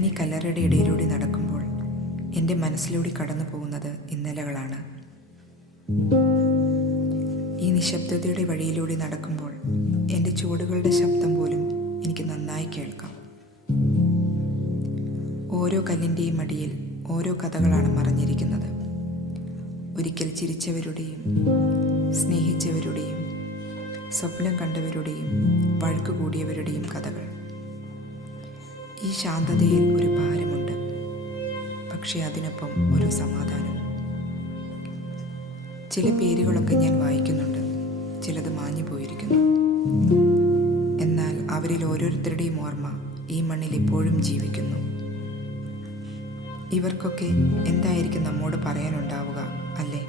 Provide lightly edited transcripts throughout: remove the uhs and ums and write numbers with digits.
ഞാൻ ഈ കല്ലറയുടെ ഇടയിലൂടെ നടക്കുമ്പോൾ എൻ്റെ മനസ്സിലൂടെ കടന്നു പോകുന്നത് ഇന്നലകളാണ്. ഈ നിശബ്ദതയുടെ വഴിയിലൂടെ നടക്കുമ്പോൾ എൻ്റെ ചുവടുകളുടെ ശബ്ദം പോലും എനിക്ക് നന്നായി കേൾക്കാം. ഓരോ കല്ലിൻ്റെയും അടിയിൽ ഓരോ കഥകളാണ് മറഞ്ഞിരിക്കുന്നത്. ഒരിക്കൽ ചിരിച്ചവരുടെയും സ്നേഹിച്ചവരുടെയും സ്വപ്നം കണ്ടവരുടെയും വഴക്ക് കൂടിയവരുടെയും കഥകൾ. ഈ ശാന്തതയിൽ ഒരു ഭാരമുണ്ട്, പക്ഷേ അതിനൊപ്പം ഒരു സമാധാനം. ചില പേരുകളൊക്കെ ഞാൻ വായിക്കുന്നുണ്ട്, ചിലത് മാഞ്ഞു പോയിരിക്കുന്നു. എന്നാൽ അവരിൽ ഓരോരുത്തരുടെയും ഓർമ്മ ഈ മണ്ണിൽ ഇപ്പോഴും ജീവിക്കുന്നു. ഇവർക്കൊക്കെ എന്തായിരിക്കും നമ്മോട് പറയാനുണ്ടാവുക, അല്ലേ?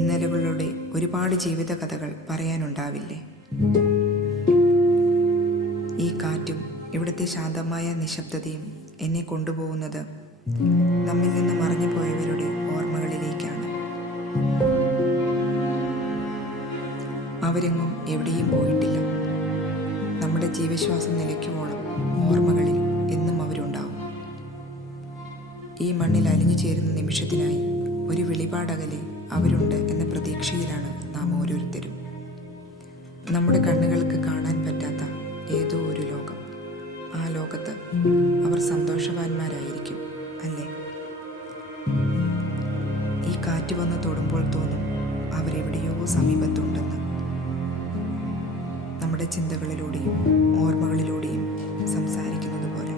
ഇന്നലകളുടെ ഒരുപാട് ജീവിത കഥകൾ പറയാനുണ്ടാവില്ലേ? ഈ കാറ്റും ഇവിടുത്തെ ശാന്തമായ നിശബ്ദതയും എന്നെ കൊണ്ടുപോകുന്നത് നമ്മിൽ നിന്ന് മറഞ്ഞു പോയവരുടെ ഓർമ്മകളിലേക്കാണ്. അവരെങ്ങും എവിടെയും പോയിട്ടില്ല. നമ്മുടെ ജീവശ്വാസം നിലയ്ക്കുവോളം ഓർമ്മകളിൽ എന്നും അവരുണ്ടാവും. ഈ മണ്ണിൽ അലിഞ്ഞു ചേരുന്ന നിമിഷത്തിനായി ഒരു വെളിപാടകലെ അവരുണ്ട് എന്ന പ്രതീക്ഷയിലാണ് നാം ഓരോരുത്തരും. നമ്മുടെ കണ്ണുകൾക്ക് കാണാൻ പറ്റാത്ത ഏതോ ഒരു ലോകം. ആ ലോകത്ത് അവർ സന്തോഷവാന്മാരായിരിക്കും, അല്ലേ? ഈ കാറ്റ് വന്ന് തൊടുമ്പോൾ തോന്നും അവരെവിടെയോ സമീപത്തുണ്ടെന്ന്. നമ്മുടെ ചിന്തകളിലൂടെയും ഓർമ്മകളിലൂടെയും സംസാരിക്കുന്നത് പോലെ.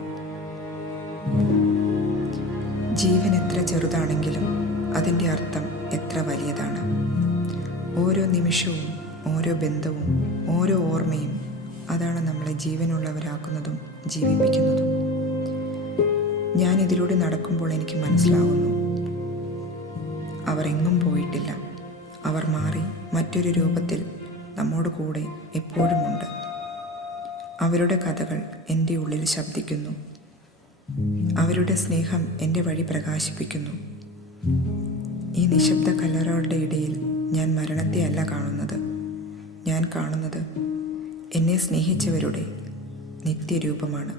ജീവൻ എത്ര ചെറുതാണെങ്കിലും അതിൻ്റെ അർത്ഥം എത്ര വലിയതാണ്. ഓരോ നിമിഷവും ഓരോ ബന്ധവും ഓരോ ഓർമ്മയും അതാണ് നമ്മളെ ജീവനുള്ളവരാക്കുന്നതും ജീവിപ്പിക്കുന്നതും. ഞാൻ ഇതിലൂടെ നടക്കുമ്പോൾ എനിക്ക് മനസ്സിലാവുന്നു, അവർ എങ്ങും പോയിട്ടില്ല. അവർ മാറി മറ്റൊരു രൂപത്തിൽ നമ്മോട് കൂടെ എപ്പോഴുമുണ്ട്. അവരുടെ കഥകൾ എൻ്റെ ഉള്ളിൽ ശബ്ദിക്കുന്നു. അവരുടെ സ്നേഹം എൻ്റെ വഴി പ്രകാശിപ്പിക്കുന്നു. ഈ നിശബ്ദ കല്ലറകളുടെ ഇടയിൽ ഞാൻ മരണത്തെ അല്ല കാണുന്നത്. ഞാൻ കാണുന്നത് എന്നെ സ്നേഹിച്ചവരുടെ നിത്യരൂപമാണ്.